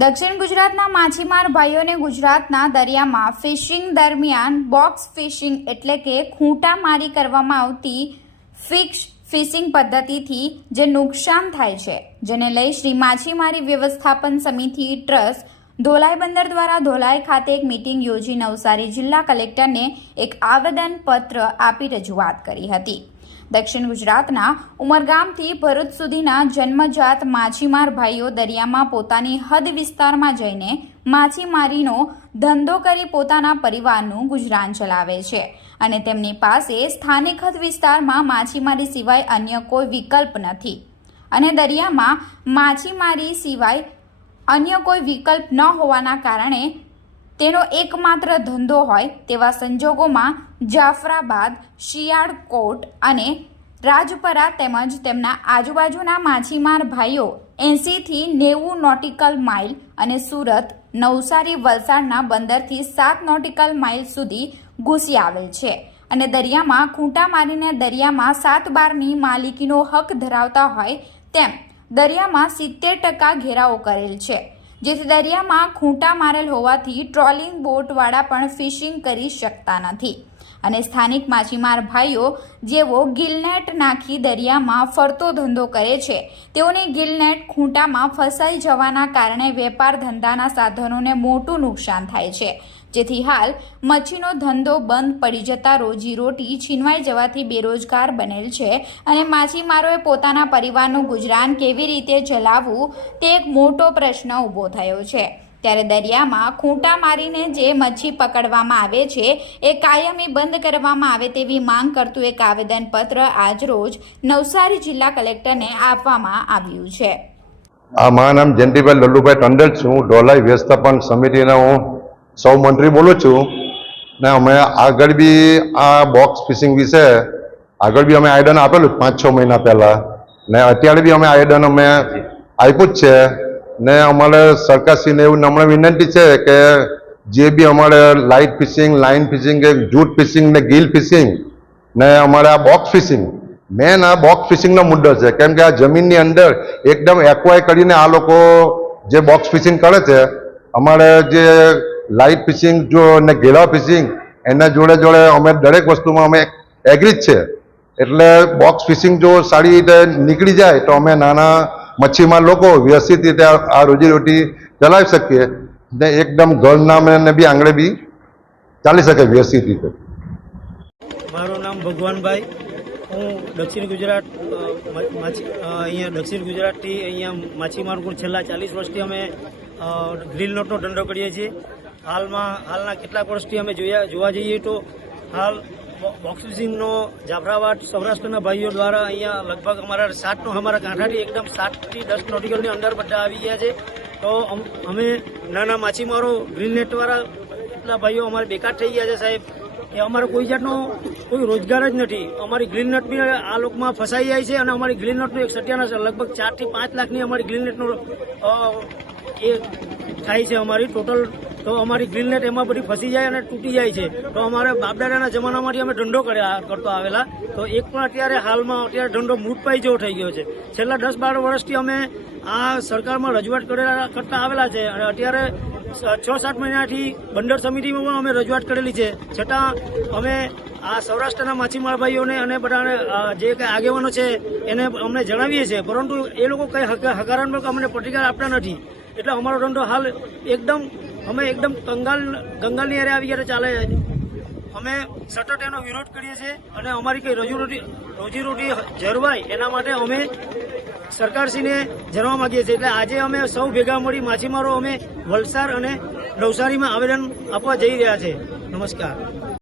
દક્ષિણ ગુજરાતના માછીમાર ભાઈઓને ગુજરાતના દરિયામાં ફિશિંગ દરમિયાન બોક્સ ફિશિંગ એટલે કે ખૂંટામારી કરવામાં આવતી ફિક્સ ફિશિંગ પદ્ધતિથી જે નુકસાન થાય છે, જેને લઈ શ્રી માછીમારી વ્યવસ્થાપન સમિતિ ટ્રસ્ટ ધોલાઈ બંદર દ્વારા ધોલાઈ ખાતે એક મીટિંગ યોજી નવસારી જિલ્લા કલેક્ટરને એક આવેદનપત્ર આપી રજૂઆત કરી હતી। દક્ષિણ ગુજરાતના ઉમરગામથી ભરૂચ સુધીના જન્મજાત માછીમાર ભાઈઓ દરિયામાં પોતાની હદ વિસ્તારમાં જઈને માછીમારીનો ધંધો કરી પોતાના પરિવારનું ગુજરાન ચલાવે છે અને તેમની પાસે સ્થાનિક હદ વિસ્તારમાં માછીમારી સિવાય અન્ય કોઈ વિકલ્પ નથી અને દરિયામાં માછીમારી સિવાય અન્ય કોઈ વિકલ્પ ન હોવાના કારણે તેનો એકમાત્ર ધંધો હોય તેવા સંજોગોમાં જાફરાબાદ, શિયાળકોટ અને રાજપરા તેમજ તેમના આજુબાજુના માછીમાર ભાઈઓ 80 થી 90 નોટિકલ માઇલ અને સુરત, નવસારી, વલસાડના બંદરથી 7 નોટિકલ માઇલ સુધી ઘૂસી આવેલ છે અને દરિયામાં ખૂંટા મારીને દરિયામાં 7 બારની માલિકીનો હક ધરાવતા હોય તેમ દરિયામાં 70% ઘેરાવો કરેલ છે, જેથી દરિયામાં ખૂંટા મારેલ હોવાથી ટ્રોલિંગ બોટવાળા પણ ફિશિંગ કરી શકતા નથી અને સ્થાનિક માછીમાર ભાઈઓ જેઓ ગિલનેટ નાખી દરિયામાં ફરતો ધંધો કરે છે તેઓને ગિલનેટ ખૂંટામાં ફસાઈ જવાના કારણે વેપાર ધંધાના સાધનોને મોટું નુકસાન થાય છે, જેથી હાલ મચ્છીનો ધંધો બંધ પડી જતા રોજીરોટી છીનવાઈ જવાથી બેરોજગાર બનેલ છે અને માછીમારોએ પોતાના પરિવારનું ગુજરાન કેવી રીતે ચલાવવું તે એક મોટો પ્રશ્ન ઊભો થયો છે। ત્યારે દરિયામાં ખૂંટા મારીને જે મચ્છી પકડવામાં આવે છે એ કાયમી બંધ કરવામાં આવે તેવી માંગ કરતું એક આવેદનપત્ર આજરોજ નવસારી જિલ્લા કલેક્ટરને આપવામાં આવ્યું છે। મારું નામ જયંતિભાઈ લલ્લુભાઈ ટંડેલ છું। ધોલાઈ વ્યવસ્થાપન સમિતિના હું સૌ મંત્રી બોલું છું ને અમે આગળ બી આ બોક્સ ફિશિંગ વિશે આગળ બી અમે આયોજન આપેલું 5-6 મહિના પહેલાં ને અત્યારે બી અમે આયોજન અમે આપ્યું જ છે ને અમારે સરકારશ્રીને એવું નમ્ર વિનંતી છે કે જે બી અમારે light fishing, line fishing, jute fishing ને ગિલ ફિશિંગ ને અમારે આ બોક્સ ફિશિંગ, મેન આ બોક્સ ફિશિંગનો મુદ્દો છે કેમ કે આ જમીનની અંદર એકદમ એક્વાય કરીને આ લોકો જે બોક્સ ફિશિંગ કરે છે, અમારે જે લાઇટ ફિશિંગ જો ને ઘેરા ફિશિંગ એના જોડે જોડે અમે દરેક વસ્તુમાં અમે એગ્રી જ છે, એટલે બોક્સ ફિશિંગ જો સારી રીતે નીકળી જાય તો અમે નાના મચ્છીમાર લોકો વ્યવસ્થિત રીતે આ રોજીરોટી ચલાવી શકીએ ને એકદમ ઘરના ને બી આંગળે બી ચાલી શકે વ્યવસ્થિત રીતે। મારું નામ ભગવાનભાઈ, હું દક્ષિણ ગુજરાત અહીંયા દક્ષિણ ગુજરાતથી અહીંયા માછીમાર છેલ્લા 40 વર્ષથી અમે ગ્રીલ નોટનો ધંધો કરીએ છીએ। હાલના કેટલાક વર્ષથી અમે જોવા જઈએ તો હાલ બોક્સ ફિશિંગનો જાફરાબાદ સૌરાષ્ટ્રના ભાઈઓ દ્વારા અહીંયા લગભગ અમારા કાંઠાથી એકદમ 7 થી 10 નોટિકલની અંદર બધા આવી ગયા છે। તો અમે નાના માછીમારો ગ્રીન નેટવાળા એટલા ભાઈઓ અમારે બેકાર થઈ ગયા છે સાહેબ કે અમારે કોઈ જાતનો કોઈ રોજગાર જ નથી। અમારી ગ્રીન નેટ બી આ લોકમાં ફસાઈ જાય છે અને અમારી ગ્રીન નેટનો એક સત્યાનાશ લગભગ 4 થી 5 લાખની અમારી ગ્રીન નેટનો એ થાય છે અમારી ટોટલ। તો અમારી ગ્રીન નેટ એમાં બધી ફસી જાય અને તૂટી જાય છે। તો અમારે બાપદાદાના જમાનામાંથી અમે ધંધો કરતો આવેલા, તો એક પણ અત્યારે ધંધો મૂઠપાઈ જેવો થઈ ગયો છે। છેલ્લા 10-12 વર્ષથી અમે આ સરકારમાં રજૂઆત કરતા આવેલા છે અને અત્યારે 6-7 મહિનાથી બંદર સમિતિમાં પણ અમે રજૂઆત કરેલી છે, છતાં અમે આ સૌરાષ્ટ્રના માછીમાર ભાઈઓને અને બધાને જે કંઈ આગેવાનો છે એને અમને જણાવીએ છીએ, પરંતુ એ લોકો કંઈ હકારાત્મક અમને પ્રતિકાર આપતા નથી। એટલે અમારો ધંધો હાલ અમે એકદમ કંગાલની એરે આવી ગયા ચાલે છે। અમે સતત એનો વિરોધ કરીએ છીએ અને અમારી કંઈ રોજીરોટી જળવાય એના માટે અમે સરકારશ્રીને જણાવવા માંગીએ છીએ। એટલે આજે અમે સૌ ભેગા મળી માછીમારો અમે વલસાડ અને નવસારીમાં આવેદન આપવા જઈ રહ્યા છે। નમસ્કાર।